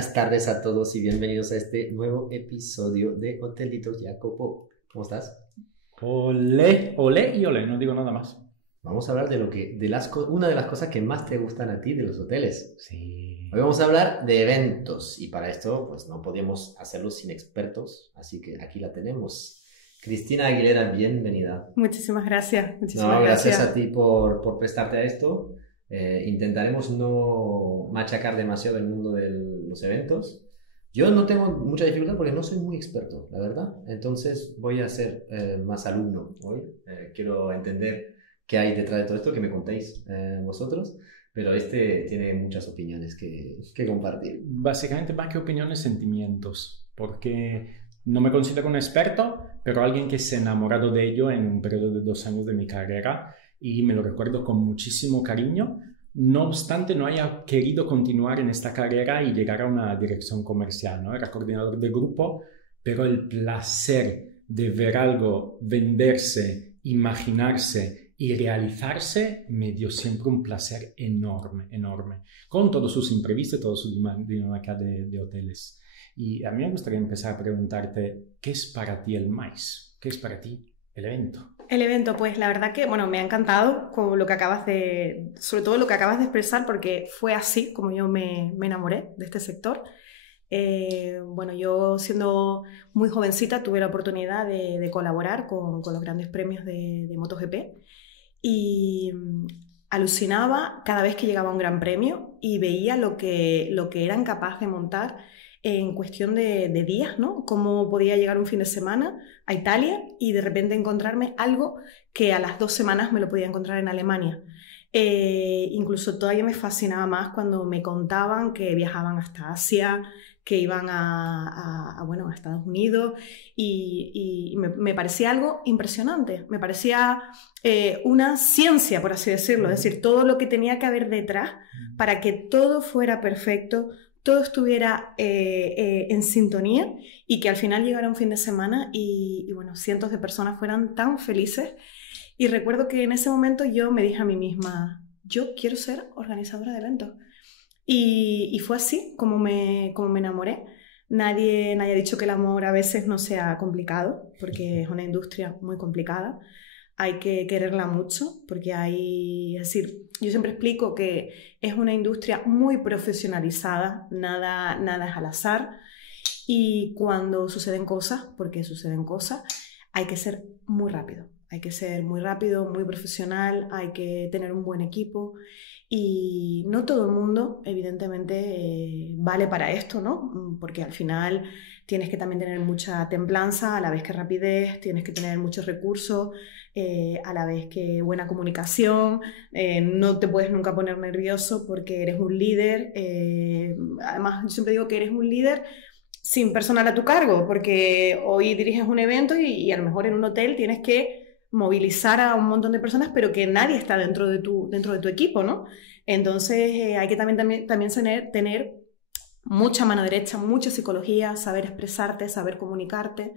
buenas tardes a todos y bienvenidos a este nuevo episodio de Hotelitos Jacopo. ¿Cómo estás? Olé, olé y olé, no digo nada más. Vamos a hablar de una de las cosas que más te gustan a ti de los hoteles. Sí. Hoy vamos a hablar de eventos y para esto pues no podíamos hacerlo sin expertos, así que aquí la tenemos. Cristina Aguilera, bienvenida. Muchísimas gracias. Gracias a ti por prestarte a esto. Intentaremos no machacar demasiado el mundo de los eventos. Yo no tengo mucha dificultad porque no soy muy experto, la verdad. Entonces voy a ser más alumno hoy. Quiero entender qué hay detrás de todo esto, que me contéis vosotros. Pero tiene muchas opiniones que compartir. Básicamente, más que opiniones, sentimientos. Porque no me considero un experto, pero alguien que se ha enamorado de ello en un periodo de 2 años de mi carrera. Y me lo recuerdo con muchísimo cariño, no obstante no haya querido continuar en esta carrera y llegar a una dirección comercial, ¿no? Era coordinador de grupo, pero el placer de ver algo venderse, imaginarse y realizarse me dio siempre un placer enorme, enorme, con todos sus imprevistos, toda su dinámica de hoteles. Y a mí me gustaría empezar a preguntarte, ¿qué es para ti el MICE? ¿Qué es para ti el evento? El evento, pues la verdad que, me ha encantado con lo que sobre todo lo que acabas de expresar, porque fue así como yo me enamoré de este sector. Yo siendo muy jovencita tuve la oportunidad de colaborar con los grandes premios de MotoGP y alucinaba cada vez que llegaba un gran premio y veía lo que eran capaces de montar en cuestión de días, ¿no? Cómo podía llegar un fin de semana a Italia y de repente encontrarme algo que a las 2 semanas me lo podía encontrar en Alemania. Incluso todavía me fascinaba más cuando me contaban que viajaban hasta Asia, que iban a Estados Unidos y me parecía algo impresionante. Me parecía una ciencia, por así decirlo, es decir, todo lo que tenía que haber detrás para que todo fuera perfecto, todo estuviera en sintonía y que al final llegara un fin de semana y cientos de personas fueran tan felices. Y recuerdo que en ese momento yo me dije a mí misma, yo quiero ser organizadora de eventos. Y fue así como me enamoré. Nadie ha dicho que el amor a veces no sea complicado, porque es una industria muy complicada. Hay que quererla mucho, porque yo siempre explico que es una industria muy profesionalizada, nada es al azar, y cuando suceden cosas, porque suceden cosas, hay que ser muy rápido, muy profesional, hay que tener un buen equipo, y no todo el mundo, evidentemente, vale para esto, ¿no? Porque al final tienes que también tener mucha templanza, a la vez que rapidez, tienes que tener muchos recursos, a la vez que buena comunicación, no te puedes nunca poner nervioso porque eres un líder. Además, yo siempre digo que eres un líder sin personal a tu cargo, porque hoy diriges un evento y a lo mejor en un hotel tienes que movilizar a un montón de personas, pero que nadie está dentro de tu equipo, ¿no? Entonces hay que también tener mucha mano derecha, mucha psicología, saber expresarte, saber comunicarte,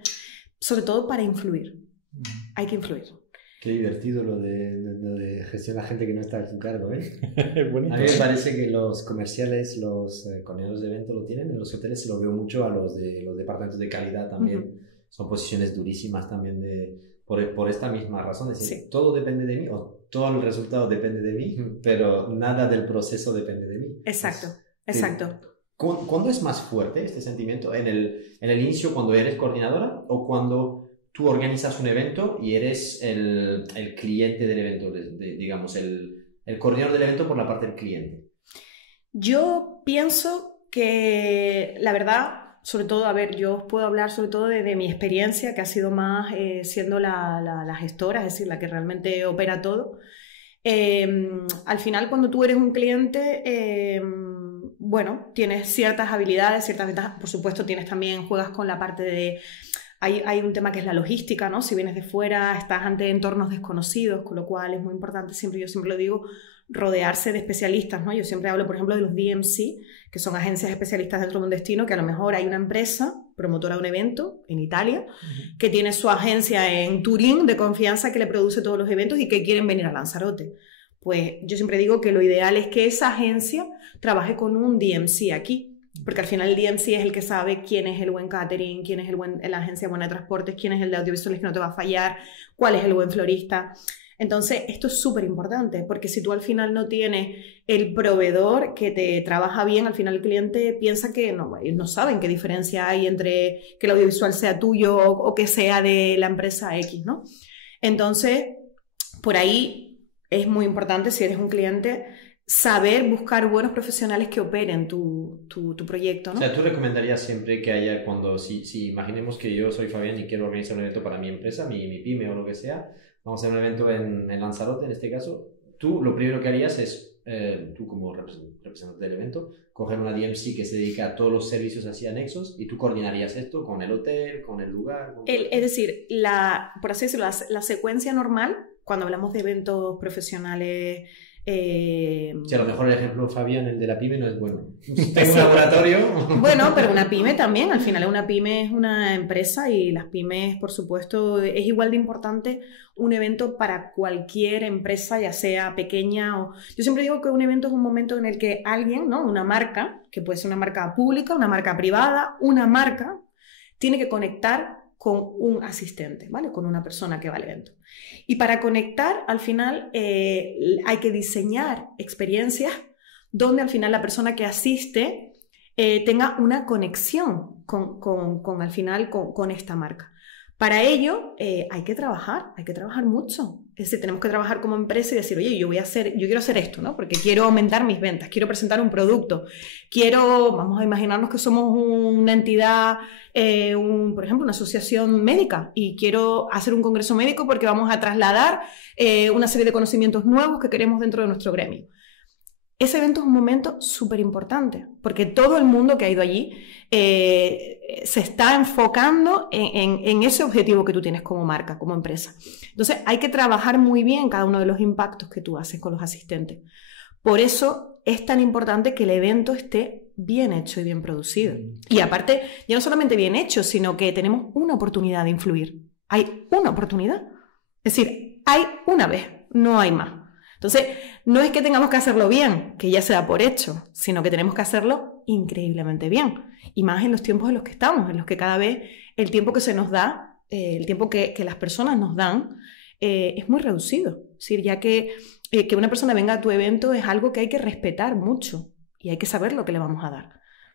sobre todo para influir. Hay que influir. Qué divertido lo de gestionar gente que no está a tu cargo, ¿eh? Bonito. A mí me parece que los comerciales, los coordinadores de eventos lo tienen, en los hoteles se lo veo mucho a los departamentos de calidad también. Son posiciones durísimas también por esta misma razón, es decir, todo depende de mí o todo el resultado depende de mí, pero nada del proceso depende de mí. Exacto. ¿Cuándo es más fuerte este sentimiento? ¿En el inicio cuando eres coordinadora o cuando tú organizas un evento y eres el cliente del evento, digamos, el coordinador del evento por la parte del cliente? Yo pienso que, la verdad, sobre todo, yo os puedo hablar sobre todo de mi experiencia, que ha sido más siendo la gestora, es decir, la que realmente opera todo. Al final, cuando tú eres un cliente, tienes ciertas habilidades, ciertas ventajas. Por supuesto, juegas con la parte de... Hay un tema que es la logística, ¿no? Si vienes de fuera, estás ante entornos desconocidos, con lo cual es muy importante, yo siempre lo digo, rodearse de especialistas, ¿no? Yo siempre hablo, por ejemplo, de los DMC, que son agencias especialistas dentro de un destino, que a lo mejor hay una empresa promotora de un evento en Italia, que tiene su agencia en Turín de confianza que le produce todos los eventos y que quieren venir a Lanzarote. Pues yo siempre digo que lo ideal es que esa agencia trabaje con un DMC aquí. Porque al final el DMC es el que sabe quién es el buen catering, quién es la agencia buena de transportes, quién es el de audiovisuales que no te va a fallar, cuál es el buen florista. Entonces, esto es súper importante, porque si tú al final no tienes el proveedor que te trabaja bien, al final el cliente piensa que no saben qué diferencia hay entre que el audiovisual sea tuyo o que sea de la empresa X, ¿no? Entonces, por ahí es muy importante, si eres un cliente, saber buscar buenos profesionales que operen tu proyecto, ¿no? O sea, tú recomendarías siempre que haya, si imaginemos que yo soy Fabián y quiero organizar un evento para mi empresa, mi pyme o lo que sea, vamos a hacer un evento en Lanzarote en este caso, tú lo primero que harías es, tú como representante del evento, coger una DMC que se dedica a todos los servicios así anexos y tú coordinarías esto con el hotel, con el lugar. Es decir, por así decirlo, la secuencia normal, cuando hablamos de eventos profesionales... Si a lo mejor el ejemplo, Fabián, el de la pyme no es bueno. Tengo un laboratorio. Bueno, pero una pyme también, al final una pyme es una empresa y las pymes, por supuesto, es igual de importante un evento para cualquier empresa, ya sea pequeña o... Yo siempre digo que un evento es un momento en el que alguien, ¿no? Una marca, que puede ser una marca pública, una marca privada, una marca, tiene que conectar con un asistente, ¿vale? Con una persona que va al evento. Y para conectar, al final, hay que diseñar experiencias donde al final la persona que asiste tenga una conexión al final con esta marca. Para ello hay que trabajar mucho. Es decir, tenemos que trabajar como empresa y decir, oye, yo quiero hacer esto, ¿no? Porque quiero aumentar mis ventas, quiero presentar un producto, vamos a imaginarnos que somos una entidad, por ejemplo, una asociación médica y quiero hacer un congreso médico porque vamos a trasladar una serie de conocimientos nuevos que queremos dentro de nuestro gremio. Ese evento es un momento súper importante porque todo el mundo que ha ido allí se está enfocando en ese objetivo que tú tienes como marca, como empresa. Entonces hay que trabajar muy bien cada uno de los impactos que tú haces con los asistentes. Por eso es tan importante que el evento esté bien hecho y bien producido. Y aparte, ya no solamente bien hecho, sino que tenemos una oportunidad de influir. Hay una oportunidad. Es decir, hay una vez, no hay más. Entonces, no es que tengamos que hacerlo bien, que ya se da por hecho, sino que tenemos que hacerlo increíblemente bien. Y más en los tiempos en los que estamos, en los que cada vez el tiempo que se nos da, el tiempo que las personas nos dan, es muy reducido. Es decir, ya que una persona venga a tu evento es algo que hay que respetar mucho y hay que saber lo que le vamos a dar.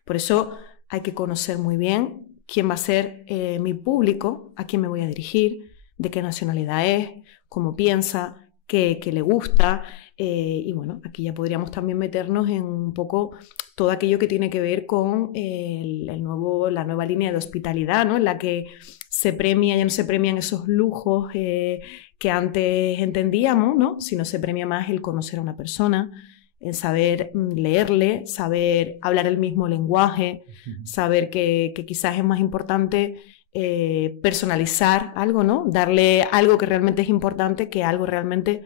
Por eso hay que conocer muy bien quién va a ser mi público, a quién me voy a dirigir, de qué nacionalidad es, cómo piensa, qué le gusta, y bueno, aquí ya podríamos también meternos en un poco todo aquello que tiene que ver con la nueva línea de hospitalidad, ¿no? En la que ya no se premian esos lujos que antes entendíamos, ¿no? Sino se premia más el conocer a una persona, el saber leerle, saber hablar el mismo lenguaje, saber que quizás es más importante personalizar algo, ¿no? Darle algo que realmente es importante que algo realmente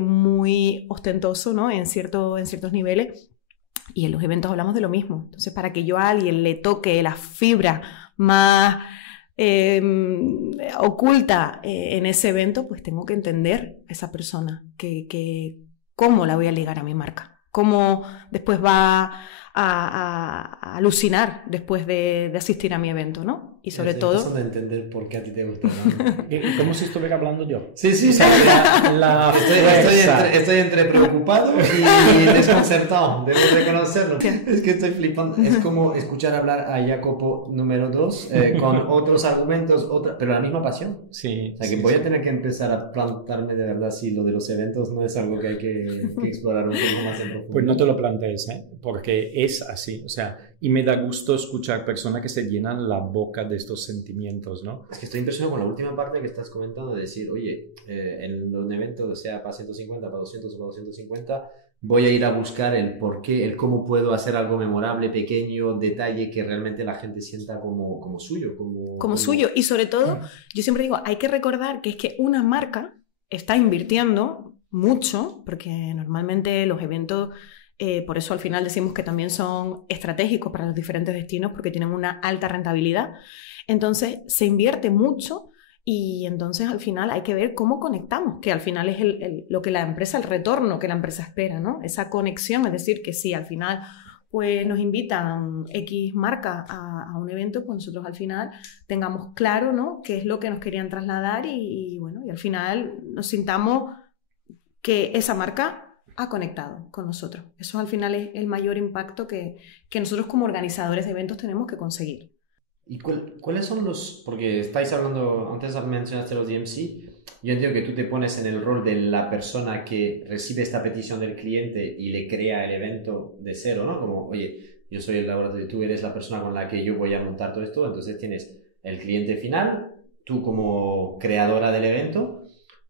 muy ostentoso, ¿no? En ciertos niveles. Y en los eventos hablamos de lo mismo. Entonces, para que yo a alguien le toque la fibra más oculta en ese evento, pues tengo que entender a esa persona, cómo la voy a ligar a mi marca, cómo después va a alucinar después de asistir a mi evento, ¿no? Y sobre todo... Estoy empezando a entender por qué a ti te gusta, ¿no? ¿Y cómo si estuviera hablando yo? Sí. Estoy entre preocupado y desconcertado, debo reconocerlo. Es que estoy flipando. Es como escuchar hablar a Jacopo número 2 con otros argumentos, pero la misma pasión. Sí. O sea, que voy a tener que empezar a plantarme de verdad si lo de los eventos no es algo que hay que explorar un poco más en profundidad. Pues no te lo plantees, porque es así. O sea, y me da gusto escuchar personas que se llenan la boca de estos sentimientos, ¿no? Es que estoy impresionado con la última parte que estás comentando de decir, oye, en un evento, sea para 150, para 200 o para 250, voy a ir a buscar el por qué, el cómo puedo hacer algo memorable, pequeño, detalle que realmente la gente sienta como suyo. Como suyo. Y sobre todo, yo siempre digo, hay que recordar que es que una marca está invirtiendo mucho, porque normalmente los eventos... por eso al final decimos que también son estratégicos para los diferentes destinos porque tienen una alta rentabilidad. Entonces se invierte mucho y entonces al final hay que ver cómo conectamos, que al final es lo que la empresa, el retorno que la empresa espera, ¿no? Esa conexión, es decir, que si al final pues nos invitan X marca a un evento, pues nosotros al final tengamos claro, ¿no?, qué es lo que nos querían trasladar y bueno, y al final nos sintamos que esa marca ha conectado con nosotros. Eso al final es el mayor impacto que nosotros como organizadores de eventos tenemos que conseguir. ¿Y cuáles son los...? Porque estáis hablando, antes mencionaste los DMC, yo entiendo que tú te pones en el rol de la persona que recibe esta petición del cliente y le crea el evento de cero, ¿no? Como, oye, yo soy el laboratorio, tú eres la persona con la que yo voy a montar todo esto, entonces tienes el cliente final, tú como creadora del evento,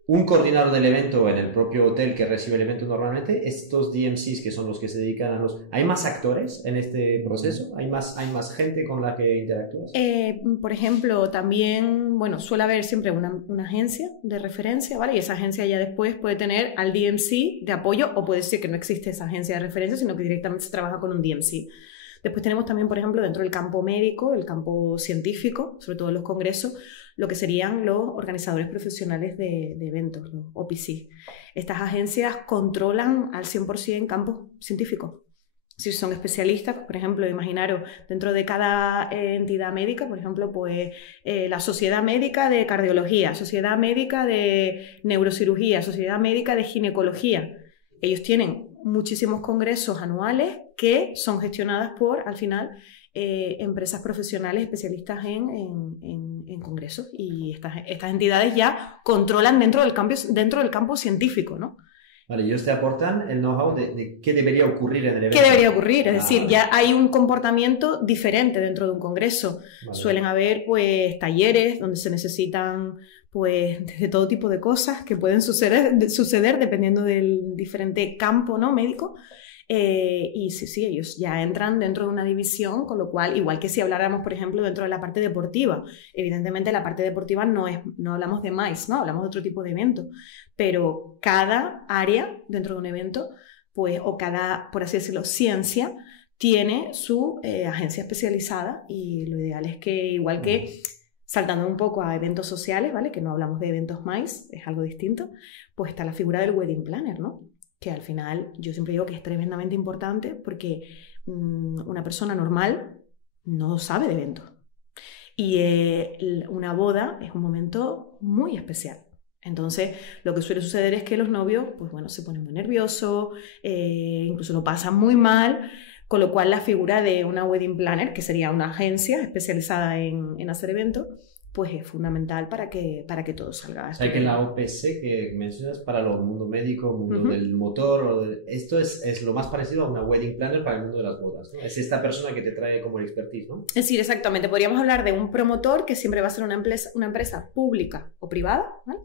un coordinador del evento en el propio hotel que recibe el evento normalmente, estos DMCs que son los que se dedican a los... ¿Hay más actores en este proceso? ¿Hay más gente con la que interactúas? Por ejemplo, también, bueno, suele haber siempre una agencia de referencia, ¿vale? Y esa agencia ya después puede tener al DMC de apoyo, o puede ser que no existe esa agencia de referencia, sino que directamente se trabaja con un DMC. Después tenemos también, por ejemplo, dentro del campo médico, el campo científico, sobre todo en los congresos, lo que serían los organizadores profesionales de eventos, los OPC. Estas agencias controlan al 100% campos científicos. Si son especialistas, por ejemplo, imaginaros, dentro de cada entidad médica, por ejemplo, pues la Sociedad Médica de Cardiología, Sociedad Médica de Neurocirugía, Sociedad Médica de Ginecología. Ellos tienen muchísimos congresos anuales que son gestionadas por, al final, empresas profesionales especialistas en congresos, y estas entidades ya controlan dentro del campo científico, ¿no? Vale, ellos te aportan el know-how de qué debería ocurrir en el evento. ¿Qué debería ocurrir? Es decir, ya hay un comportamiento diferente dentro de un congreso. Vale. Suelen haber pues talleres donde se necesitan pues de todo tipo de cosas que pueden suceder dependiendo del diferente campo, ¿no?, médico. Y sí, ellos ya entran dentro de una división, con lo cual, igual que si habláramos, por ejemplo, dentro de la parte deportiva, evidentemente la parte deportiva no hablamos de MICE, ¿no? Hablamos de otro tipo de evento, pero cada área dentro de un evento, pues, o cada, por así decirlo, ciencia, tiene su agencia especializada, y lo ideal es que, igual que saltando un poco a eventos sociales, ¿vale?, que no hablamos de eventos MICE, es algo distinto, pues está la figura del wedding planner, ¿no?, que al final yo siempre digo que es tremendamente importante, porque una persona normal no sabe de eventos. Y una boda es un momento muy especial. Entonces, lo que suele suceder es que los novios, pues bueno, se ponen muy nerviosos, incluso lo pasan muy mal, con lo cual la figura de una wedding planner, que sería una agencia especializada en hacer eventos, pues es fundamental para que todo salga. O sea, que la OPC que mencionas para el mundo médico, mundo del motor, esto es lo más parecido a una wedding planner para el mundo de las bodas, ¿no? Es esta persona que te trae como el expertise, ¿no? Es decir, exactamente. Podríamos hablar de un promotor que siempre va a ser una empresa pública o privada, ¿vale?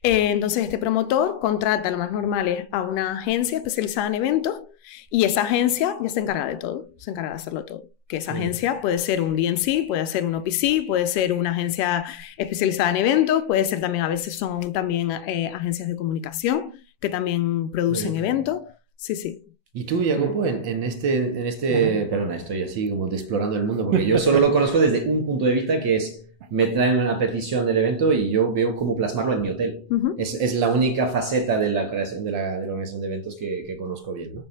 Entonces, este promotor contrata, lo más normal es a una agencia especializada en eventos, y esa agencia ya se encarga de todo, se encarga de hacerlo todo. Que esa agencia puede ser un DMC, puede ser un OPC, puede ser una agencia especializada en eventos, puede ser también, a veces son también agencias de comunicación que también producen eventos. Sí. Y tú, Jacopo, perdona, estoy así como explorando el mundo, porque yo solo lo conozco desde un punto de vista, que es, me traen una petición del evento y yo veo cómo plasmarlo en mi hotel. Es la única faceta de la creación de la organización de eventos que conozco bien, ¿no?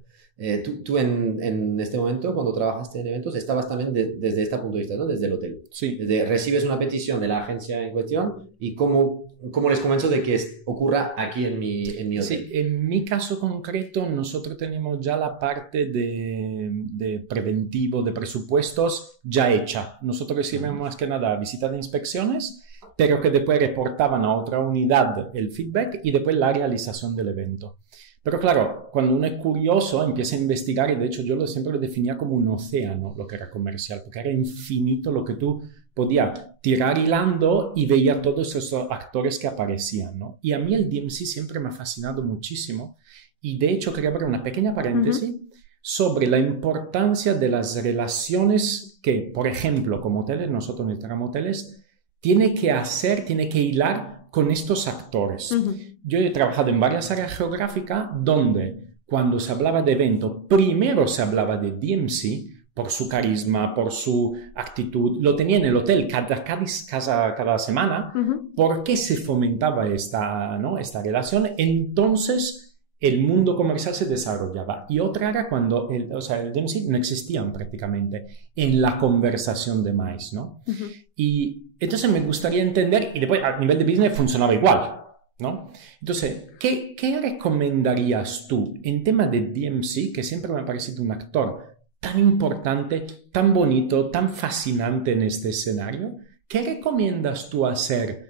Tú en este momento, cuando trabajaste en eventos, estabas también desde este punto de vista, ¿no? Desde el hotel. Sí. Recibes una petición de la agencia en cuestión y cómo les convenzo de que ocurra aquí en mi hotel. Sí, en mi caso concreto, nosotros tenemos ya la parte de preventivo, de presupuestos ya hecha. Nosotros recibimos más que nada visitas de inspecciones, pero que después reportaban a otra unidad el feedback y después la realización del evento. Pero claro, cuando uno es curioso, empieza a investigar, y de hecho yo siempre lo definía como un océano, lo que era comercial, porque era infinito lo que tú podías tirar hilando y veía todos esos actores que aparecían, ¿no? Y a mí el DMC siempre me ha fascinado muchísimo, y de hecho quería abrir una pequeña paréntesis sobre la importancia de las relaciones que, por ejemplo, como hoteles, nosotros en Instagram Hoteles, tiene que hilar con estos actores. Yo he trabajado en varias áreas geográficas donde cuando se hablaba de evento, primero se hablaba de DMC por su carisma, por su actitud. Lo tenía en el hotel cada semana. ¿Por qué se fomentaba esta relación? Entonces el mundo comercial se desarrollaba y otra era cuando el DMC no existían prácticamente en la conversación de más, ¿no? Ujú. Y entonces me gustaría entender, y después a nivel de business funcionaba igual, ¿no? Entonces, ¿qué recomendarías tú en tema de DMC, que siempre me ha parecido un actor tan importante, tan bonito, tan fascinante en este escenario? ¿Qué recomiendas tú hacer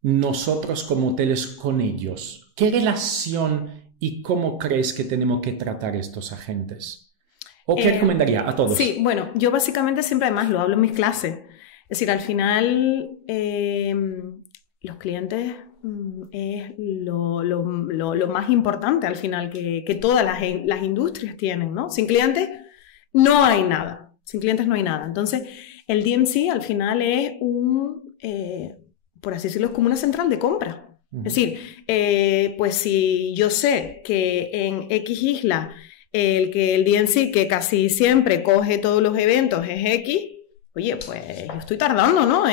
nosotros como hoteles con ellos? ¿Qué relación y cómo crees que tenemos que tratar estos agentes? ¿O qué recomendaría a todos? Sí, bueno, yo básicamente siempre además lo hablo en mis clases. Es decir, al final los clientes es lo más importante al final que todas las industrias tienen, ¿no? Sin clientes no hay nada. Sin clientes no hay nada. Entonces, el DMC al final es por así decirlo, es como una central de compra. Es decir, pues si yo sé que en X isla el DMC que casi siempre coge todos los eventos es X, oye, pues yo estoy tardando, ¿no?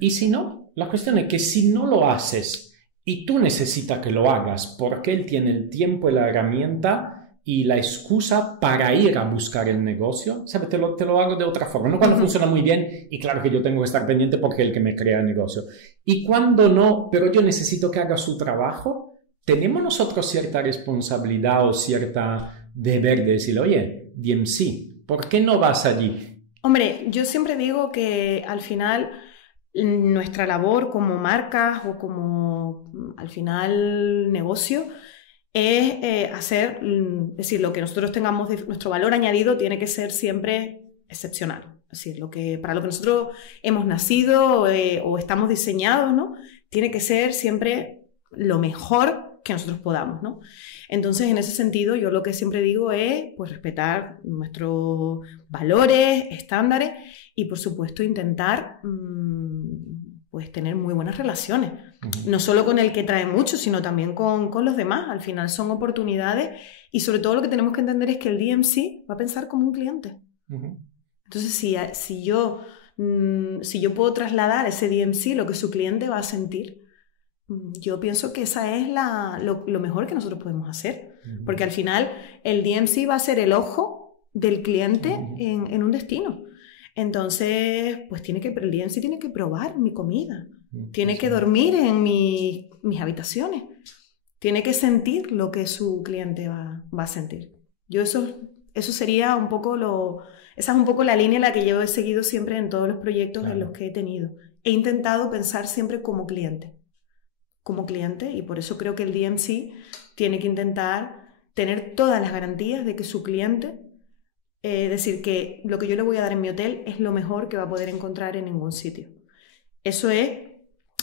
Y si no, la cuestión es que si no lo haces y tú necesitas que lo hagas porque él tiene el tiempo y la herramienta y la excusa para ir a buscar el negocio, ¿sabes? Te lo hago de otra forma. No cuando funciona muy bien y claro que yo tengo que estar pendiente porque es el que me crea el negocio. Y cuando no, pero yo necesito que haga su trabajo, tenemos nosotros cierta responsabilidad o cierta deber de decirle, oye, DMC, ¿por qué no vas allí? Hombre, yo siempre digo que al final nuestra labor como marcas o como al final negocio es hacer, es decir, lo que nosotros tengamos, nuestro valor añadido tiene que ser siempre excepcional. Es decir, para lo que nosotros hemos nacido o estamos diseñados, ¿no? Tiene que ser siempre lo mejor que nosotros podamos, ¿no? Entonces, en ese sentido, yo lo que siempre digo es pues, respetar nuestros valores, estándares y, por supuesto, intentar pues, tener muy buenas relaciones. No solo con el que trae mucho, sino también con los demás. Al final son oportunidades y sobre todo lo que tenemos que entender es que el DMC va a pensar como un cliente. Entonces, si yo puedo trasladar ese DMC lo que su cliente va a sentir, yo pienso que esa es lo mejor que nosotros podemos hacer. Porque al final el DMC va a ser el ojo del cliente en un destino. Entonces, pues el DMC tiene que probar mi comida. Tiene que dormir en mis habitaciones. Tiene que sentir lo que su cliente va a sentir. Eso sería un poco esa es un poco la línea en la que yo he seguido siempre en todos los proyectos en los que he tenido. He intentado pensar siempre como cliente. Como cliente, y por eso creo que el DMC tiene que intentar tener todas las garantías de que su cliente, es decir, que lo que yo le voy a dar en mi hotel es lo mejor que va a poder encontrar en ningún sitio. Eso es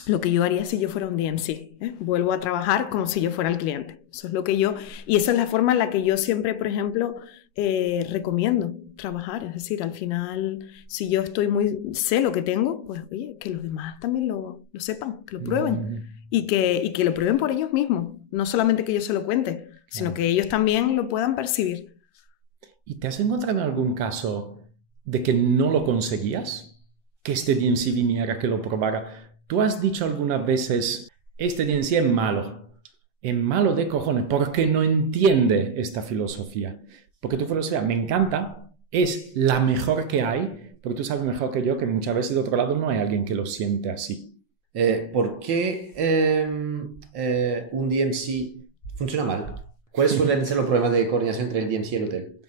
lo que yo haría si yo fuera un DMC, ¿eh? Vuelvo a trabajar como si yo fuera el cliente. Eso es lo que y esa es la forma en la que yo siempre, por ejemplo, recomiendo trabajar. Es decir, al final, si yo sé lo que tengo, pues oye, que los demás también lo sepan, que lo prueben y que lo prueben por ellos mismos. No solamente que yo se lo cuente, sino que ellos también lo puedan percibir. ¿Y te has encontrado en algún caso de que no lo conseguías? Que este DMC viniera, que lo probara. ¿Tú has dicho algunas veces, este DMC es malo de cojones, porque no entiende esta filosofía? Porque tu filosofía me encanta, es la mejor que hay, pero tú sabes mejor que yo que muchas veces de otro lado no hay alguien que lo siente así. ¿Por qué un DMC funciona mal? ¿Cuáles suelen ser los problemas de coordinación entre el DMC y el hotel?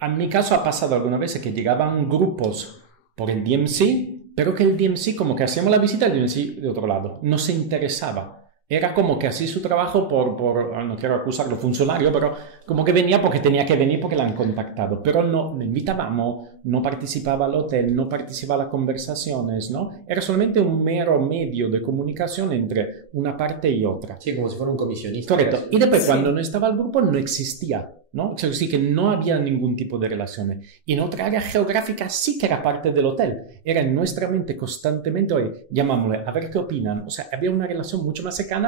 En mi caso ha pasado algunas veces que llegaban grupos por el DMC, pero que el DMC, como que hacíamos la visita, el DMC de otro lado, no se interesaba. Era como que hacía su trabajo no quiero acusarlo funcionario, pero como que venía porque tenía que venir porque la han contactado. Pero no lo invitábamos, no participaba al hotel, no participaba a las conversaciones, ¿no? Era solamente un mero medio de comunicación entre una parte y otra. Sí, como si fuera un comisionista. Correcto. Y después cuando no estaba el grupo no existía, ¿no? O sea, sí que no había ningún tipo de relaciones. Y en otra área geográfica sí que era parte del hotel. Era en nuestra mente constantemente, oye, llamámosle, a ver qué opinan. O sea, había una relación mucho más cercana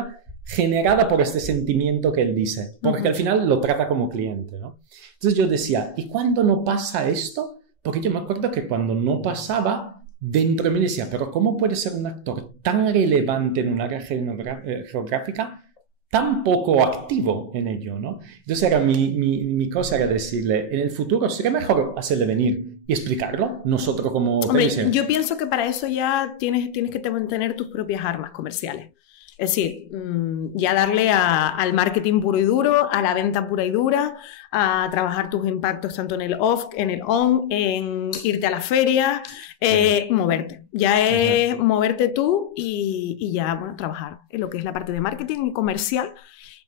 generada por este sentimiento que él dice, porque al final lo trata como cliente, ¿no? Entonces yo decía, ¿y cuándo no pasa esto? Porque yo me acuerdo que cuando no pasaba, dentro de mí decía, pero ¿cómo puede ser un actor tan relevante en un área geográfica tan poco activo en ello, ¿no? Entonces era mi cosa era decirle, en el futuro sería mejor hacerle venir y explicarlo, nosotros como... Hombre, yo pienso que para eso ya tienes que tener tus propias armas comerciales. Es decir, ya darle al marketing puro y duro, a la venta pura y dura, a trabajar tus impactos tanto en el off, en el on, en irte a la feria, moverte. Ya es moverte tú y ya, bueno, trabajar en lo que es la parte de marketing y comercial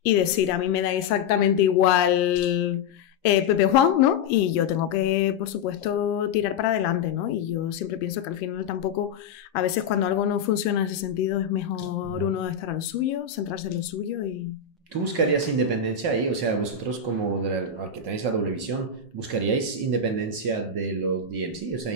y decir, a mí me da exactamente igual Pepe Juan, ¿no? Y yo tengo que, por supuesto, tirar para adelante, ¿no? Y yo siempre pienso que al final tampoco, a veces cuando algo no funciona en ese sentido, es mejor uno estar a lo suyo, centrarse en lo suyo y... ¿Tú buscarías independencia ahí? O sea, vosotros como al que tenéis la doble visión, ¿buscaríais independencia de los DMC? O sea,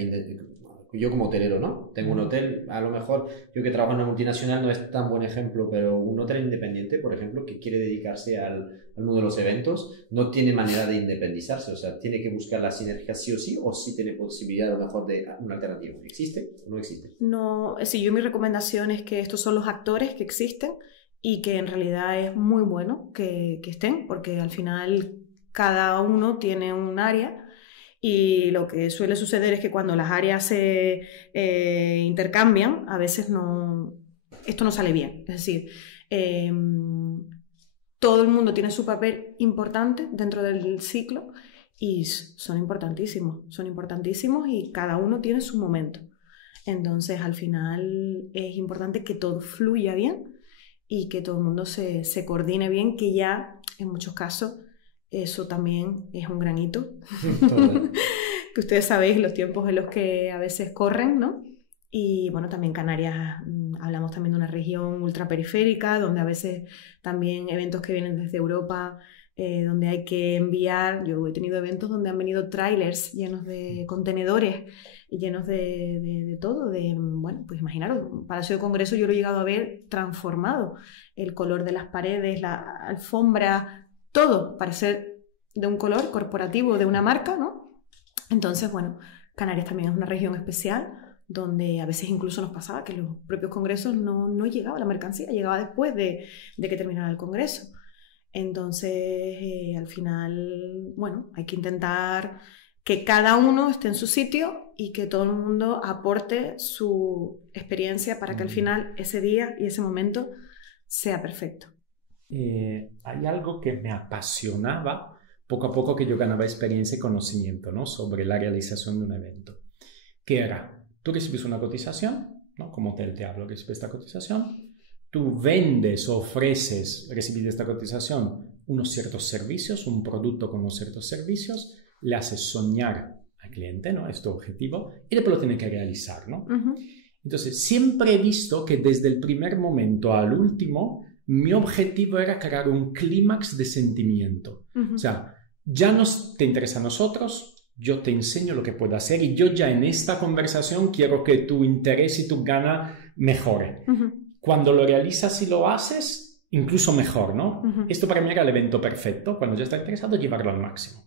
yo como hotelero, ¿no? Tengo un hotel, a lo mejor yo que trabajo en una multinacional no es tan buen ejemplo, pero un hotel independiente, por ejemplo, que quiere dedicarse al mundo de los eventos, no tiene manera de independizarse, o sea, tiene que buscar la sinergia sí o sí tiene posibilidad a lo mejor de una alternativa. ¿Existe o no existe? No, sí, yo mi recomendación es que estos son los actores que existen y que en realidad es muy bueno que estén, porque al final cada uno tiene un área. Y lo que suele suceder es que cuando las áreas se intercambian, a veces esto no sale bien. Es decir, todo el mundo tiene su papel importante dentro del ciclo y son importantísimos y cada uno tiene su momento. Entonces, al final es importante que todo fluya bien y que todo el mundo se coordine bien, que ya en muchos casos eso también es un gran hito. Que ustedes sabéis los tiempos en los que a veces corren, ¿no? Y bueno, también Canarias, hablamos también de una región ultraperiférica, donde a veces también eventos que vienen desde Europa, donde hay que enviar, yo he tenido eventos donde han venido trailers llenos de contenedores y llenos de todo, bueno, pues imaginaros, un palacio de congreso yo lo he llegado a ver transformado, el color de las paredes, la alfombra, todo parecer de un color corporativo de una marca, ¿no? Entonces, bueno, Canarias también es una región especial donde a veces incluso nos pasaba que los propios congresos no llegaba la mercancía, llegaba después de que terminara el congreso. Entonces, al final, bueno, hay que intentar que cada uno esté en su sitio y que todo el mundo aporte su experiencia para que al final ese día y ese momento sea perfecto. Hay algo que me apasionaba poco a poco que yo ganaba experiencia y conocimiento, ¿no? Sobre la realización de un evento, que era, tú recibes una cotización, ¿no? Como hotel te hablo, recibes esta cotización, tú vendes o ofreces, recibir esta cotización, unos ciertos servicios, un producto con unos ciertos servicios, le haces soñar al cliente, ¿no? Es tu objetivo, y después lo tiene que realizar, ¿no? Uh-huh. Entonces, siempre he visto que desde el primer momento al último, mi objetivo era crear un clímax de sentimiento. Uh-huh. O sea, ya te interesa a nosotros, yo te enseño lo que puedo hacer y yo ya en esta conversación quiero que tu interés y tu gana mejore. Uh-huh. Cuando lo realizas y lo haces, incluso mejor, ¿no? Uh-huh. Esto para mí era el evento perfecto, cuando ya está interesado, llevarlo al máximo.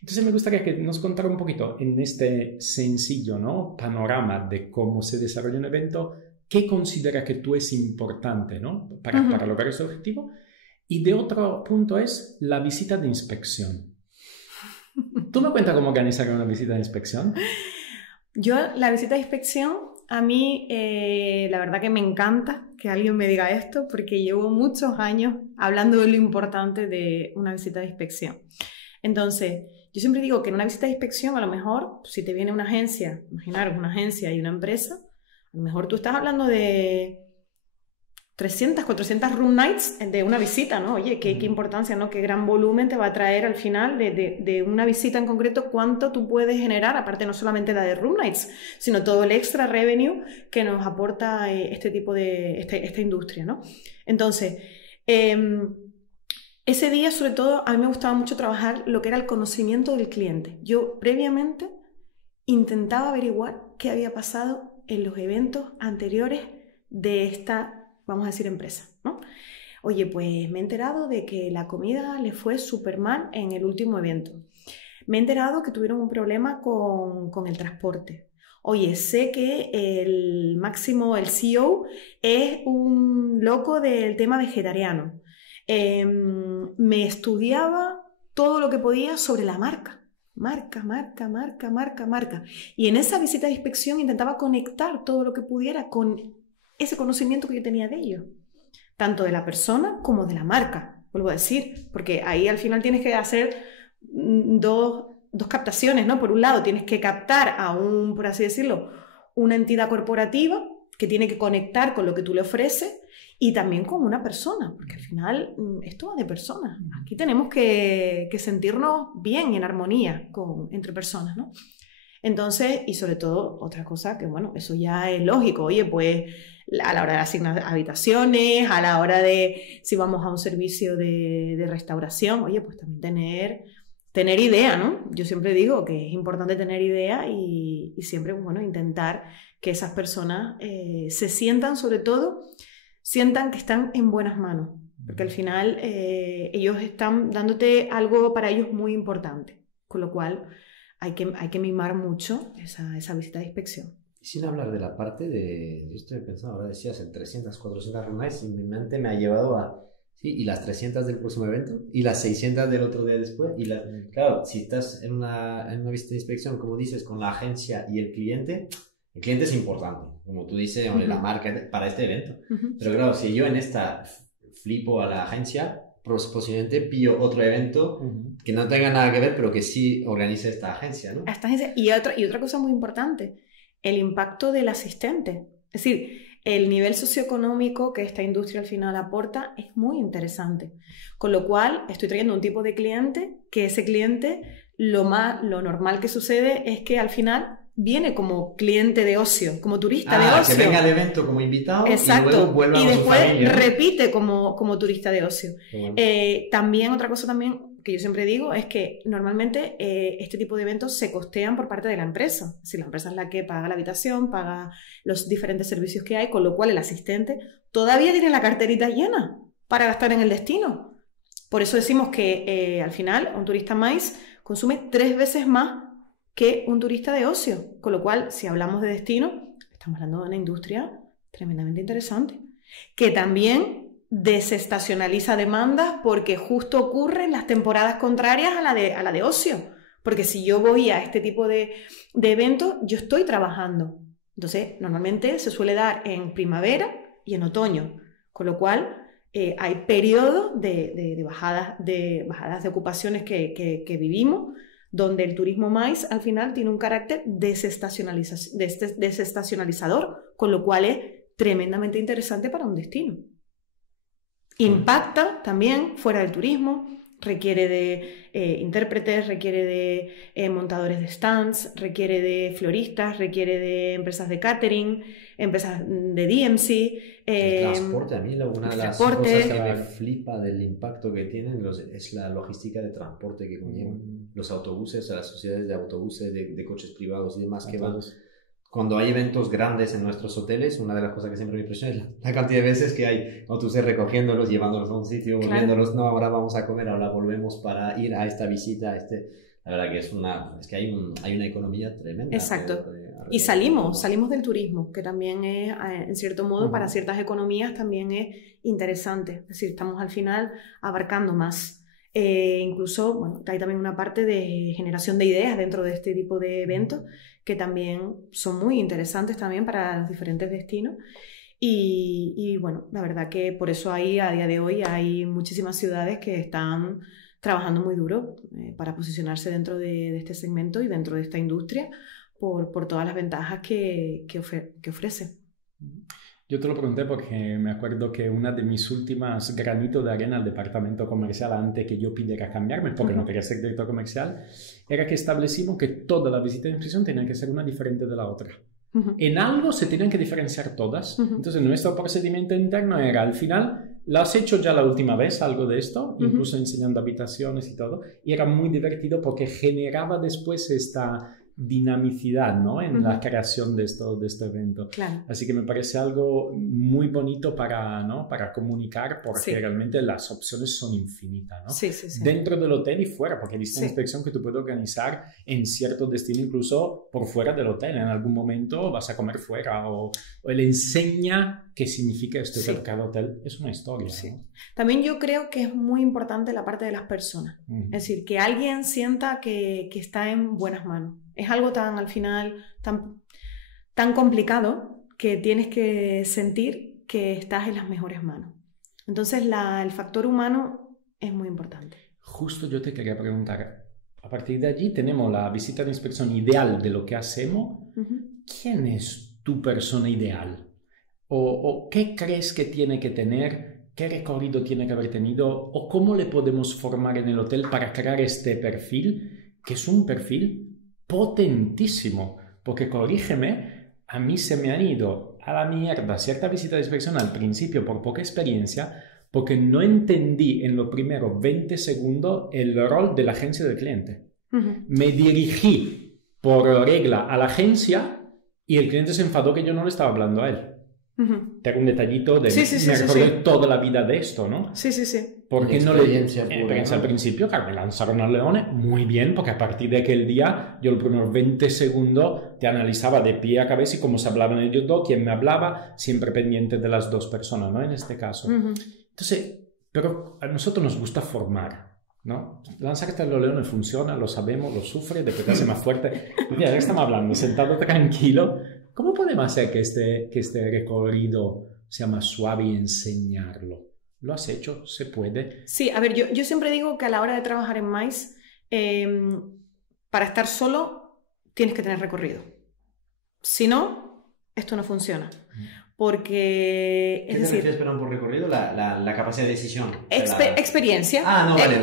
Entonces me gustaría que nos contara un poquito en este sencillo, ¿no? Panorama de cómo se desarrolla un evento, qué considera que tú es importante, ¿no? Para lograr ese objetivo. Y de otro punto es la visita de inspección. ¿Tú me cuentas cómo organizar una visita de inspección? Yo, la visita de inspección, a mí la verdad que me encanta que alguien me diga esto porque llevo muchos años hablando de lo importante de una visita de inspección. Entonces, yo siempre digo que en una visita de inspección, a lo mejor, si te viene una agencia, imaginaros una agencia y una empresa, a lo mejor tú estás hablando de 300, 400 room nights de una visita, ¿no? Oye, qué importancia, ¿no? Qué gran volumen te va a traer al final de una visita en concreto, cuánto tú puedes generar, aparte no solamente la de room nights, sino todo el extra revenue que nos aporta este tipo de, esta industria, ¿no? Entonces, ese día, sobre todo, a mí me gustaba mucho trabajar lo que era el conocimiento del cliente. Yo, previamente, intentaba averiguar qué había pasado en los eventos anteriores de esta, vamos a decir, empresa, ¿no? Oye, pues me he enterado de que la comida le fue súper mal en el último evento. Me he enterado que tuvieron un problema con el transporte. Oye, sé que el CEO es un loco del tema vegetariano. Me estudiaba todo lo que podía sobre la marca. Marca. Y en esa visita de inspección intentaba conectar todo lo que pudiera con ese conocimiento que yo tenía de ellos, tanto de la persona como de la marca, vuelvo a decir, porque ahí al final tienes que hacer dos captaciones, ¿no? Por un lado tienes que captar a por así decirlo, una entidad corporativa que tiene que conectar con lo que tú le ofreces y también con una persona, porque al final esto va de personas. Aquí tenemos que sentirnos bien y en armonía entre personas, ¿no? Entonces, y sobre todo, otra cosa que, bueno, eso ya es lógico. Oye, pues a la hora de asignar habitaciones, a la hora de si vamos a un servicio de restauración, oye, pues también tener idea, ¿no? Yo siempre digo que es importante tener idea y siempre, bueno, intentar que esas personas se sientan, sobre todo, sientan que están en buenas manos, porque al final ellos están dándote algo para ellos muy importante, con lo cual hay que mimar mucho esa visita de inspección. Sin hablar de la parte de... Yo estoy pensando, ahora decías en 300, 400 reuniones y mi mente me ha llevado a... Sí, y las 300 del próximo evento y las 600 del otro día después. Claro, si estás en una visita de inspección, como dices, con la agencia y el cliente es importante, como tú dices, la marca para este evento. Pero claro, si yo en esta flipo a la agencia, posiblemente pillo otro evento que no tenga nada que ver, pero que sí organice esta agencia, ¿no? Esta agencia. Y otra cosa muy importante, el impacto del asistente. Es decir, el nivel socioeconómico que esta industria al final aporta es muy interesante. Con lo cual, estoy trayendo un tipo de cliente que ese cliente, lo normal que sucede es que al final viene como cliente de ocio, como turista de ocio. Que venga al evento como invitado. Exacto. Y luego vuelva y a después su familia, ¿no? Repite como turista de ocio. Bueno. También otra cosa también que yo siempre digo es que normalmente este tipo de eventos se costean por parte de la empresa. Es decir, la empresa es la que paga la habitación, paga los diferentes servicios que hay, con lo cual el asistente todavía tiene la carterita llena para gastar en el destino. Por eso decimos que al final un turista MICE consume 3 veces más que un turista de ocio. Con lo cual, si hablamos de destino, estamos hablando de una industria tremendamente interesante, que también desestacionaliza demandas porque justo ocurre en las temporadas contrarias a la de ocio. Porque si yo voy a este tipo de eventos, yo estoy trabajando. Entonces, normalmente se suele dar en primavera y en otoño. Con lo cual, hay periodos de bajadas de ocupaciones que vivimos, donde el turismo MICE al final tiene un carácter desestacionalizador, con lo cual es tremendamente interesante para un destino. Impacta también fuera del turismo, requiere de intérpretes, requiere de montadores de stands, requiere de floristas, requiere de empresas de catering, empresas de DMC. El transporte, a mí una de las cosas que me flipa del impacto que tienen es la logística de transporte que conllevan. Los autobuses, las sociedades de autobuses, de coches privados y demás que van. Cuando hay eventos grandes en nuestros hoteles, una de las cosas que siempre me impresiona es la cantidad de veces que hay autobuses recogiéndolos, llevándolos a un sitio, volviéndolos, claro. No, ahora vamos a comer, ahora volvemos para ir a esta visita, La verdad que es que hay una economía tremenda. Exacto. Y salimos del turismo, que también es, en cierto modo, para ciertas economías también es interesante. Es decir, estamos al final abarcando más. Incluso, bueno, hay también una parte de generación de ideas dentro de este tipo de eventos que también son muy interesantes también para los diferentes destinos. Y bueno, la verdad que por eso a día de hoy hay muchísimas ciudades que están trabajando muy duro para posicionarse dentro de este segmento y dentro de esta industria por todas las ventajas que ofrece. Yo te lo pregunté porque me acuerdo que una de mis últimas granitos de arena al departamento comercial antes que yo pidiera cambiarme, porque no quería ser director comercial, era que establecimos que toda la visita de inspección tenía que ser una diferente de la otra. En algo se tenían que diferenciar todas. Entonces nuestro procedimiento interno era, al final, ¿lo has hecho ya la última vez algo de esto? Incluso enseñando habitaciones y todo. Y era muy divertido porque generaba después esta dinamicidad, ¿no? En la creación de este evento. Claro. Así que me parece algo muy bonito para, ¿no? Para comunicar, porque realmente las opciones son infinitas, ¿no? Sí, sí, sí. Dentro del hotel y fuera, porque existe una inspección que tú puedes organizar en ciertos destinos, incluso por fuera del hotel. En algún momento vas a comer fuera o él enseña qué significa esto, que cada hotel es una historia, ¿no? También yo creo que es muy importante la parte de las personas. Es decir, que alguien sienta que está en buenas manos. Es algo al final, tan complicado que tienes que sentir que estás en las mejores manos. Entonces, el factor humano es muy importante. Justo yo te quería preguntar, a partir de allí tenemos la visita de inspección ideal de lo que hacemos. ¿Quién es tu persona ideal? ¿O qué crees que tiene que tener? ¿Qué recorrido tiene que haber tenido? ¿O cómo le podemos formar en el hotel para crear este perfil, que es un perfil potentísimo? Porque, corrígeme, a mí se me han ido a la mierda cierta visita de inspección al principio por poca experiencia, porque no entendí en los primeros 20 segundos el rol de la agencia del cliente. Me dirigí por regla a la agencia y el cliente se enfadó que yo no le estaba hablando a él. Tengo un detallito de me recordé toda la vida de esto, ¿no? Sí, sí, sí. Porque no le experiencia al principio, claro, me lanzaron al león muy bien, porque a partir de aquel día yo los primeros 20 segundos te analizaba de pie a cabeza y cómo se hablaban ellos dos, quién me hablaba, siempre pendiente de las dos personas, ¿no? En este caso. Entonces, pero a nosotros nos gusta formar, ¿no? Lanzarte al león funciona, lo sabemos, lo sufre, después te hace más fuerte. Mira, ya estamos hablando, sentado tranquilo. ¿Cómo podemos hacer que este recorrido sea más suave y enseñarlo? ¿Lo has hecho? ¿Se puede? Sí, a ver, yo siempre digo que a la hora de trabajar en MICE, para estar solo tienes que tener recorrido. Si no, esto no funciona. Porque, ¿Qué te refieres, perdón, por recorrido? La capacidad de decisión. Experiencia. Ah, no, vale.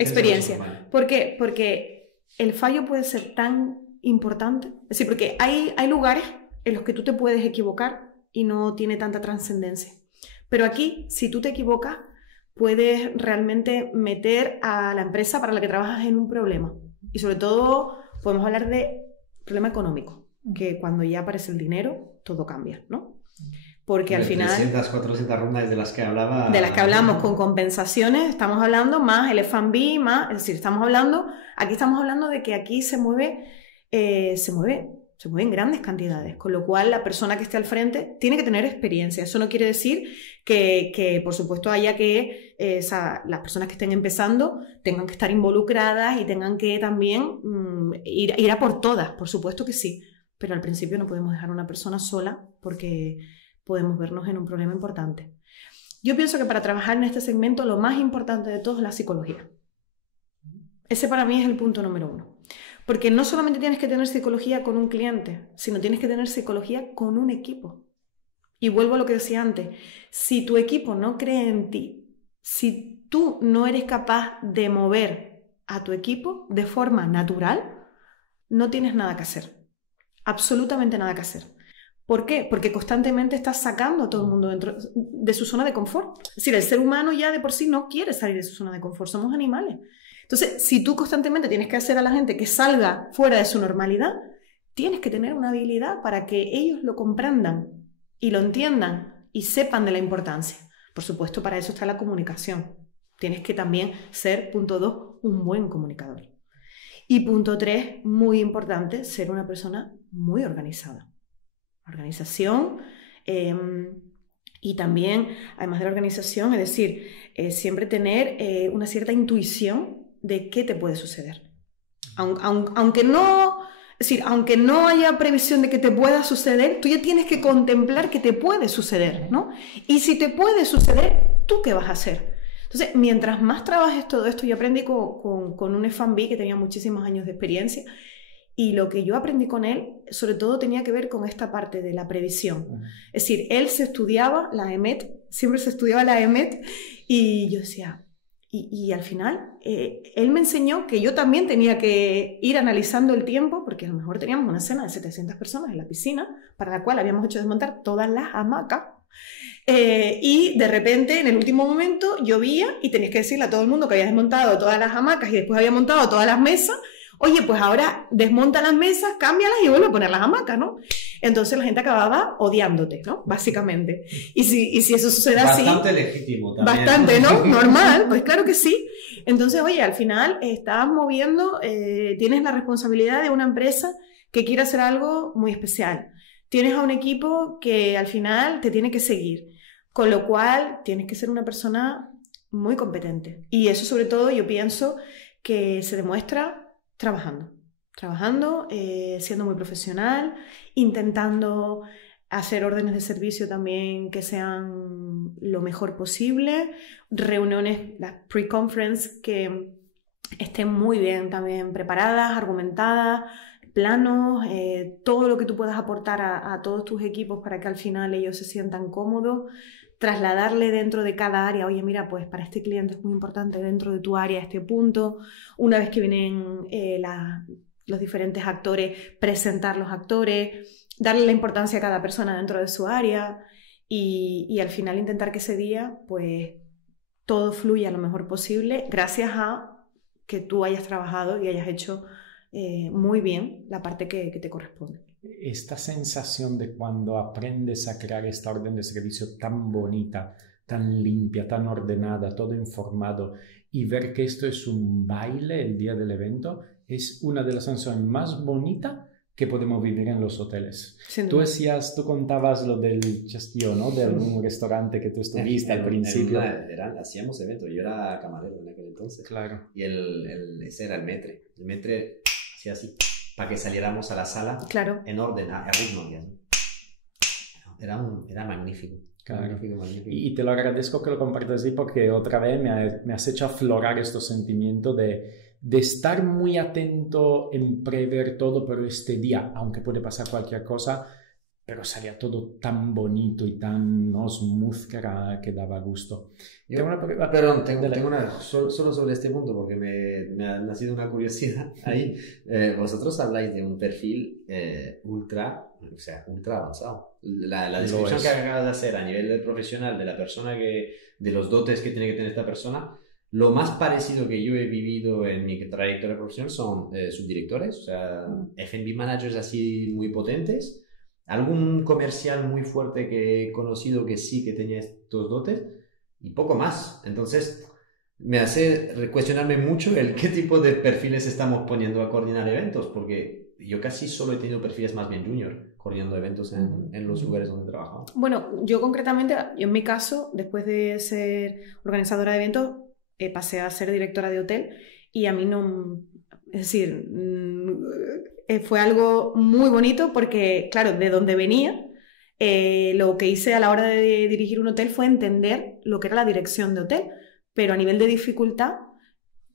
Experiencia. Vale. ¿Por qué? Porque el fallo puede ser tan importante. Es decir, porque hay lugares en los que tú te puedes equivocar y no tiene tanta trascendencia. Pero aquí, si tú te equivocas, puedes realmente meter a la empresa para la que trabajas en un problema. Y sobre todo, podemos hablar de problema económico, que cuando ya aparece el dinero, todo cambia, ¿no? Porque al final... 300, 400 rondas de las que hablaba... De las que hablamos con compensaciones, estamos hablando más el F&B, más... Es decir, aquí estamos hablando de que aquí se mueven grandes cantidades, con lo cual la persona que esté al frente tiene que tener experiencia. Eso no quiere decir que por supuesto, haya que las personas que estén empezando tengan que estar involucradas y tengan que también ir a por todas, por supuesto que sí, pero al principio no podemos dejar a una persona sola porque podemos vernos en un problema importante. Yo pienso que para trabajar en este segmento lo más importante de todo es la psicología. Ese para mí es el punto número 1. Porque no solamente tienes que tener psicología con un cliente, sino tienes que tener psicología con un equipo. Y vuelvo a lo que decía antes, si tu equipo no cree en ti, si tú no eres capaz de mover a tu equipo de forma natural, no tienes nada que hacer. Absolutamente nada que hacer. ¿Por qué? Porque constantemente estás sacando a todo el mundo dentro de su zona de confort. Es decir, el ser humano ya de por sí no quiere salir de su zona de confort, somos animales. Entonces, si tú constantemente tienes que hacer a la gente que salga fuera de su normalidad, tienes que tener una habilidad para que ellos lo comprendan y lo entiendan y sepan de la importancia. Por supuesto, para eso está la comunicación. Tienes que también ser, punto 2, un buen comunicador. Y punto 3, muy importante, ser una persona muy organizada. Organización y también, además de la organización, es decir, siempre tener una cierta intuición de qué te puede suceder. Aunque no haya previsión de que te pueda suceder, tú ya tienes que contemplar que te puede suceder, ¿no? Y si te puede suceder, ¿tú qué vas a hacer? Entonces, mientras más trabajes todo esto, yo aprendí con un F&B que tenía muchísimos años de experiencia, y lo que yo aprendí con él, sobre todo tenía que ver con esta parte de la previsión. Es decir, él se estudiaba la EMET, siempre se estudiaba la EMET, y yo decía... Y al final, él me enseñó que yo también tenía que ir analizando el tiempo, porque a lo mejor teníamos una cena de 700 personas en la piscina, para la cual habíamos hecho desmontar todas las hamacas, y de repente, en el último momento, llovía y tenías que decirle a todo el mundo que había desmontado todas las hamacas y después había montado todas las mesas, Oye, pues ahora desmonta las mesas, cámbialas y vuelve a poner las hamacas, ¿no? Entonces la gente acababa odiándote, ¿no? Básicamente. Y si eso sucede así... Bastante legítimo también. Bastante, ¿no? Normal, pues claro que sí. Entonces, oye, al final estás moviendo, tienes la responsabilidad de una empresa que quiere hacer algo muy especial. Tienes a un equipo que al final te tiene que seguir, con lo cual tienes que ser una persona muy competente. Y eso sobre todo yo pienso que se demuestra trabajando, siendo muy profesional, intentando hacer órdenes de servicio también que sean lo mejor posible, reuniones, las pre-conference que estén muy bien también preparadas, argumentadas, planos, todo lo que tú puedas aportar a todos tus equipos para que al final ellos se sientan cómodos, trasladarle dentro de cada área, oye, mira, pues para este cliente es muy importante dentro de tu área este punto, una vez que vienen los diferentes actores, presentar los actores, darle la importancia a cada persona dentro de su área y al final intentar que ese día pues todo fluya lo mejor posible gracias a que tú hayas trabajado y hayas hecho muy bien la parte que te corresponde. Esta sensación de cuando aprendes a crear esta orden de servicio tan bonita, tan limpia, tan ordenada, todo informado y ver que esto es un baile el día del evento es una de las sensaciones más bonitas que podemos vivir en los hoteles. Tú contabas lo del chasquillo, ¿no? De algún restaurante que tú estuviste al principio. Hacíamos eventos, yo era camarero en aquel entonces. Claro. Y ese era el metre. El metre hacía así, para que saliéramos a la sala en orden, a ritmo. Era magnífico. Claro. Magnífico. Y te lo agradezco que lo compartas así porque otra vez me has hecho aflorar estos sentimientos de estar muy atento en prever todo, pero este día, aunque puede pasar cualquier cosa, pero salía todo tan bonito y tan smooth que daba gusto. Tengo una solo sobre este punto porque me ha nacido una curiosidad ahí. Vosotros habláis de un perfil ultra avanzado. La descripción que acabas de hacer a nivel profesional de la persona de los dotes que tiene que tener esta persona, lo más parecido que yo he vivido en mi trayectoria profesional son subdirectores, o sea, F&B managers así muy potentes, algún comercial muy fuerte que he conocido que sí que tenía estos dotes y poco más. Entonces me hace cuestionarme mucho el qué tipo de perfiles estamos poniendo a coordinar eventos, porque yo casi solo he tenido perfiles más bien junior coordinando eventos en los lugares donde he trabajado. Bueno, yo concretamente, en mi caso, después de ser organizadora de eventos, pasé a ser directora de hotel y a mí no... Es decir, fue algo muy bonito porque, claro, de donde venía, lo que hice a la hora de dirigir un hotel fue entender lo que era la dirección de hotel, pero a nivel de dificultad,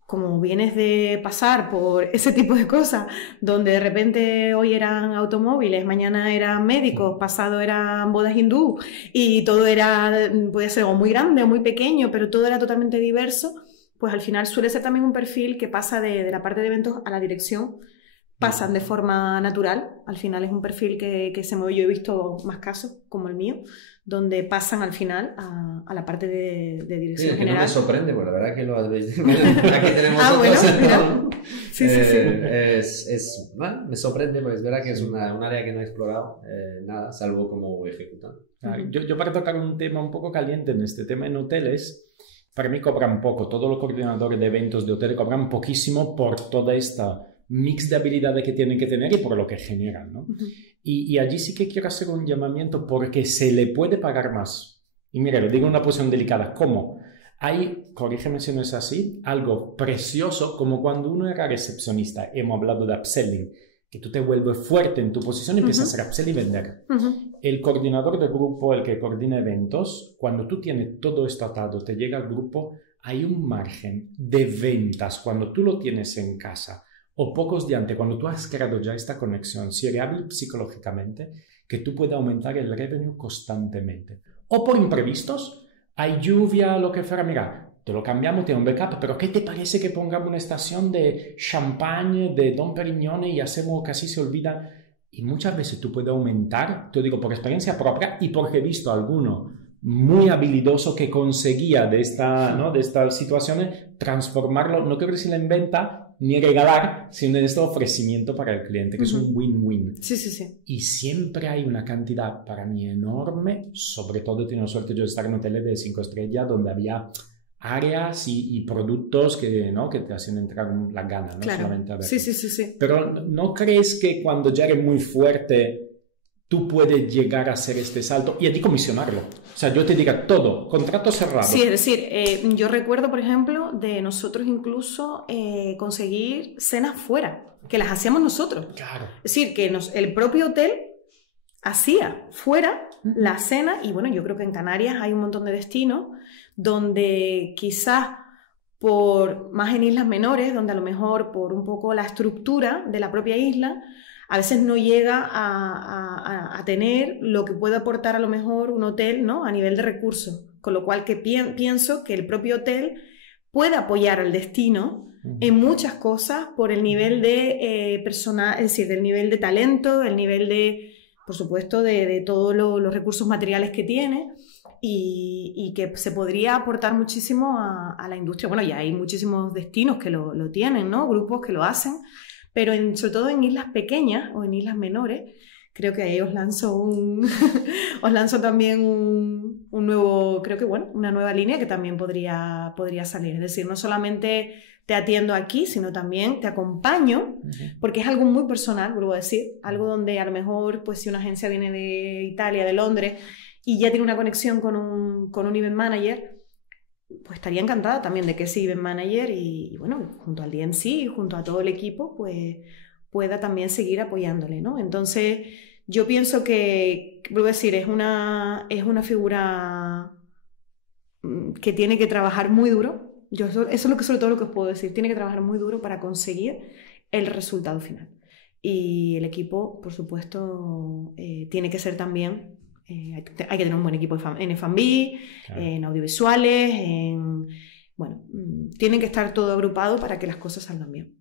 como vienes de pasar por ese tipo de cosas, donde de repente hoy eran automóviles, mañana eran médicos, pasado eran bodas hindú y todo podía ser o muy grande o muy pequeño, pero todo era totalmente diverso, pues al final suele ser también un perfil que pasa de la parte de eventos a la dirección, pasan de forma natural, al final es un perfil que se mueve. Yo he visto más casos como el mío, donde pasan al final a la parte de dirección general. No me sorprende, porque la verdad que lo habéis... Aquí tenemos otros, Sí. Bueno, me sorprende, porque es verdad que es un área que no he explorado nada, salvo como ejecutando. Yo para tocar un tema un poco caliente en este tema en hoteles, para mí cobran poco. Todos los coordinadores de eventos de hoteles cobran poquísimo por toda esta mix de habilidades que tienen que tener y por lo que generan, ¿no? Y allí sí que quiero hacer un llamamiento porque se le puede pagar más. Y mira, lo digo en una posición delicada. ¿Cómo? Hay, corrígeme si no es así, algo precioso como cuando uno era recepcionista. Hemos hablado de upselling, que tú te vuelves fuerte en tu posición y empiezas a hacer upsell y vender. El coordinador de grupo, el que coordina eventos, cuando tú tienes todo esto atado, te llega al grupo, hay un margen de ventas cuando tú lo tienes en casa o pocos días antes, cuando tú has creado ya esta conexión, si eres hábil psicológicamente, que tú puedas aumentar el revenue constantemente. O por imprevistos, hay lluvia, lo que fuera, mira, te lo cambiamos, tiene un backup, pero ¿qué te parece que pongamos una estación de champagne, de Dom Perignon y hacemos casi se olvida? Y muchas veces tú puedes aumentar, te digo por experiencia propia y porque he visto a alguno muy habilidoso que conseguía de estas situaciones transformarlo, no quiero decir en venta, ni regalar, sino en este ofrecimiento para el cliente, que es un win-win. Sí, sí, sí. Y siempre hay una cantidad para mí enorme, sobre todo he tenido suerte yo de estar en hoteles de 5 estrellas donde había áreas y productos que, ¿no? que te hacen entrar las ganas, ¿no? Claro. Solamente a verlo. Sí, sí, sí, sí. Pero ¿no crees que cuando ya eres muy fuerte tú puedes llegar a hacer este salto y a ti comisionarlo? O sea, yo te diga todo, contrato cerrado. Sí, es decir, yo recuerdo, por ejemplo, de nosotros incluso conseguir cenas fuera, que las hacíamos nosotros. Claro. Es decir, que el propio hotel hacía fuera la cena, y bueno, yo creo que en Canarias hay un montón de destinos donde quizás más en islas menores, donde a lo mejor por un poco la estructura de la propia isla, a veces no llega a tener lo que puede aportar a lo mejor un hotel, ¿no? A nivel de recursos. Con lo cual que pienso que el propio hotel puede apoyar al destino en muchas cosas por el nivel de personal, es decir, del nivel de talento, el nivel de, por supuesto, de todos los recursos materiales que tiene y que se podría aportar muchísimo a la industria. Bueno, ya hay muchísimos destinos que lo tienen, ¿no? Grupos que lo hacen. Pero sobre todo en islas pequeñas o en islas menores, creo que ahí os lanzo también un nuevo, creo que bueno, una nueva línea que también podría salir. Es decir, no solamente te atiendo aquí, sino también te acompaño, porque es algo muy personal, vuelvo a decir, algo donde a lo mejor, pues si una agencia viene de Italia, de Londres, y ya tiene una conexión con un event manager, pues estaría encantada también de que ese event manager y bueno, junto al DMC, junto a todo el equipo, pues pueda también seguir apoyándole, ¿no? Entonces, yo pienso que, vuelvo a decir, es una figura que tiene que trabajar muy duro. Eso es sobre todo lo que os puedo decir. Tiene que trabajar muy duro para conseguir el resultado final. Y el equipo, por supuesto, tiene que ser también... hay que tener un buen equipo en F&B, claro, en audiovisuales, bueno, tienen que estar todo agrupado para que las cosas salgan bien.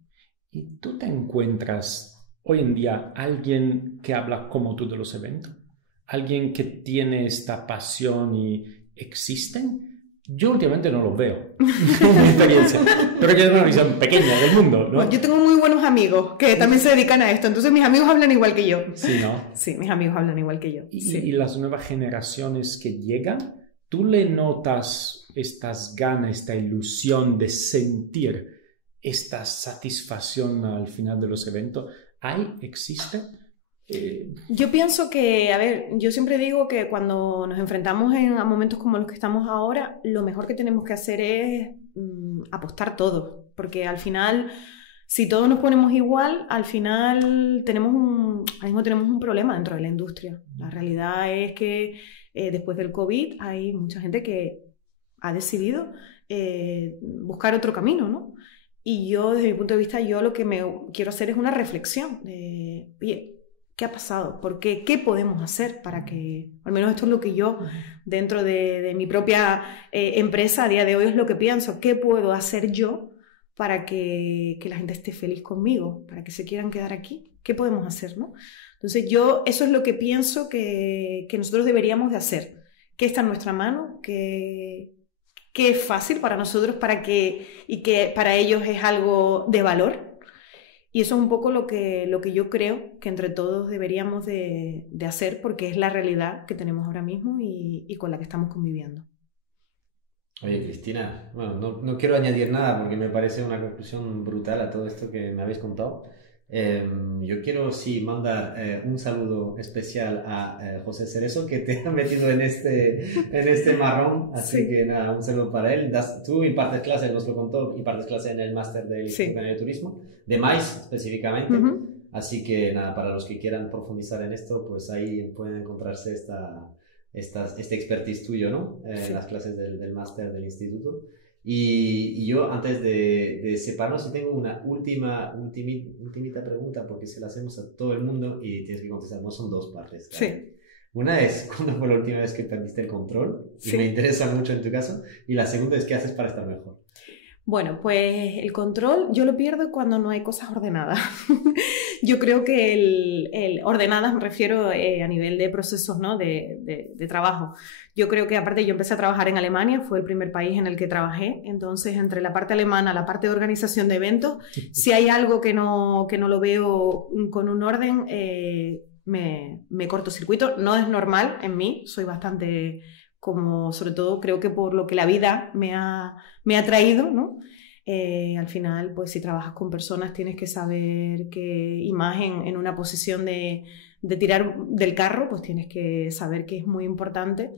¿Y tú te encuentras hoy en día alguien que habla como tú de los eventos? ¿Alguien que tiene esta pasión y existen? Yo últimamente no los veo, en mi experiencia, pero que es una visión pequeña del mundo, ¿no? Yo tengo muy buenos amigos que también se dedican a esto, entonces mis amigos hablan igual que yo. Sí, ¿no? Sí, mis amigos hablan igual que yo. Y las nuevas generaciones que llegan, ¿tú le notas estas ganas, esta ilusión de sentir esta satisfacción al final de los eventos? ¿Existe? Yo pienso que, a ver, yo siempre digo que cuando nos enfrentamos a momentos como los que estamos ahora, lo mejor que tenemos que hacer es apostar todos, porque al final, si todos nos ponemos igual, al final tenemos un problema dentro de la industria. La realidad es que después del COVID hay mucha gente que ha decidido buscar otro camino, ¿no? Y yo, desde mi punto de vista, yo lo que quiero hacer es una reflexión de, oye, ¿qué ha pasado? ¿Por qué? ¿Qué podemos hacer para que, al menos esto es lo que yo, dentro de mi propia empresa a día de hoy es lo que pienso, ¿qué puedo hacer yo para que la gente esté feliz conmigo, para que se quieran quedar aquí? ¿Qué podemos hacer, no? Entonces eso es lo que pienso que nosotros deberíamos de hacer, que está en nuestra mano, que es fácil para nosotros y que para ellos es algo de valor. Y eso es un poco lo que yo creo que entre todos deberíamos de hacer, porque es la realidad que tenemos ahora mismo y con la que estamos conviviendo. Oye, Cristina, bueno, no quiero añadir nada porque me parece una conclusión brutal a todo esto que me habéis contado. Yo quiero mandar un saludo especial a José Cerezo, que te ha metido en este marrón, así sí. Que nada, un saludo para él. Tú impartes clases, nos lo contó, impartes clases en el máster del Instituto Canario de Turismo, de MAIS específicamente, así que nada, para los que quieran profundizar en esto, pues ahí pueden encontrarse este expertise tuyo, ¿no? Las clases del máster del instituto. Y yo, antes de separarnos, tengo una ultimita pregunta, porque se la hacemos a todo el mundo y tienes que contestar. No son dos partes, ¿vale? Sí. Una es, ¿cuándo fue la última vez que perdiste el control? Y me interesa mucho en tu caso. Y la segunda es, ¿qué haces para estar mejor? Bueno, pues el control yo lo pierdo cuando no hay cosas ordenadas. Yo creo que ordenadas me refiero a nivel de procesos, ¿no? de trabajo. Yo creo que aparte yo empecé a trabajar en Alemania, fue el primer país en el que trabajé, entonces entre la parte alemana, la parte de organización de eventos, si hay algo que no lo veo con un orden, me cortocircuito. No es normal en mí, soy bastante... como sobre todo creo que por lo que la vida me ha traído, ¿no? Al final, pues si trabajas con personas tienes que saber que, y más en una posición de tirar del carro, pues tienes que saber que es muy importante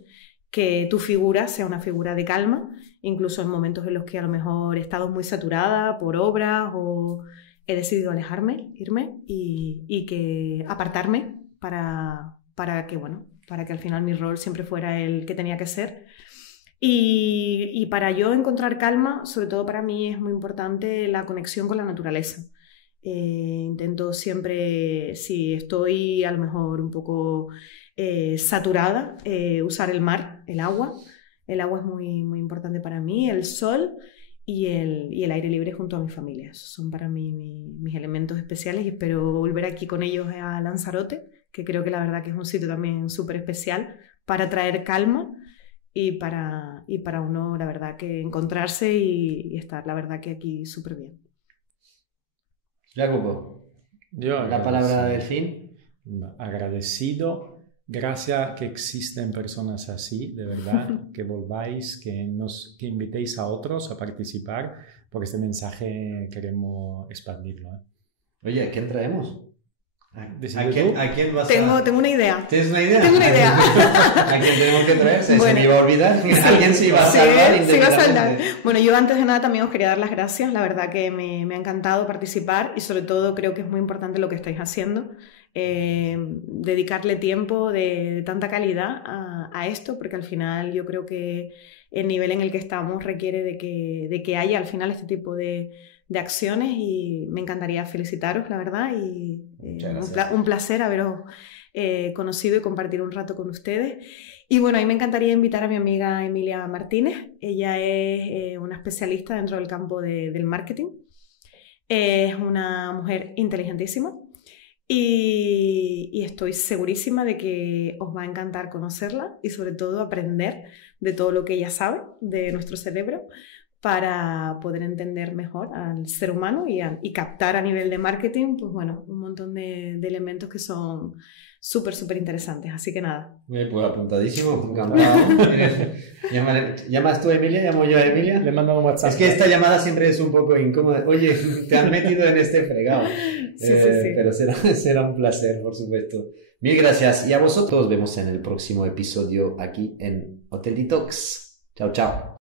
que tu figura sea una figura de calma, incluso en momentos en los que a lo mejor he estado muy saturada por obras o he decidido alejarme, irme y que apartarme para que, bueno, para que al final mi rol siempre fuera el que tenía que ser. Y para yo encontrar calma, sobre todo para mí es muy importante la conexión con la naturaleza. Intento siempre, si estoy a lo mejor un poco saturada, usar el mar, el agua. El agua es muy, muy importante para mí, el sol y el aire libre junto a mi familia. Esos son para mí mis elementos especiales y espero volver aquí con ellos a Lanzarote, que creo que la verdad que es un sitio también súper especial para traer calma y para uno, la verdad, que encontrarse y estar, la verdad, que aquí súper bien. Jacopo, la palabra del fin. Agradecido. Gracias que existen personas así, de verdad, que volváis, que invitéis a otros a participar, porque este mensaje queremos expandirlo. Oye, ¿a quién traemos? ¿A quién vas Tengo una idea. ¿Tienes una idea? Tengo una idea. ¿A quién tenemos que traer? Se me iba a olvidar. Alguien se iba a salvar. Se iba a salvar. Bueno, yo antes de nada también os quería dar las gracias. La verdad que me ha encantado participar y sobre todo creo que es muy importante lo que estáis haciendo. Dedicarle tiempo de tanta calidad a esto, porque al final yo creo que el nivel en el que estamos requiere de que haya al final este tipo de acciones y me encantaría felicitaros, la verdad, y un placer haberos conocido y compartir un rato con ustedes. Y bueno, a mí me encantaría invitar a mi amiga Emilia Martínez. Ella es una especialista dentro del campo del marketing. Es una mujer inteligentísima y estoy segurísima de que os va a encantar conocerla y sobre todo aprender de todo lo que ella sabe de nuestro cerebro, para poder entender mejor al ser humano y captar a nivel de marketing, pues bueno, un montón de elementos que son súper, súper interesantes. Así que nada. Pues apuntadísimo, encantado. ¿Llamas tú a Emilia? ¿Llamo yo a Emilia? Le mando un WhatsApp. Es que esta llamada siempre es un poco incómoda. Oye, te han metido en este fregado. Sí. Pero será un placer, por supuesto. Mil gracias. Y a vosotros nos vemos en el próximo episodio aquí en Hotel Detox. Chao, chao.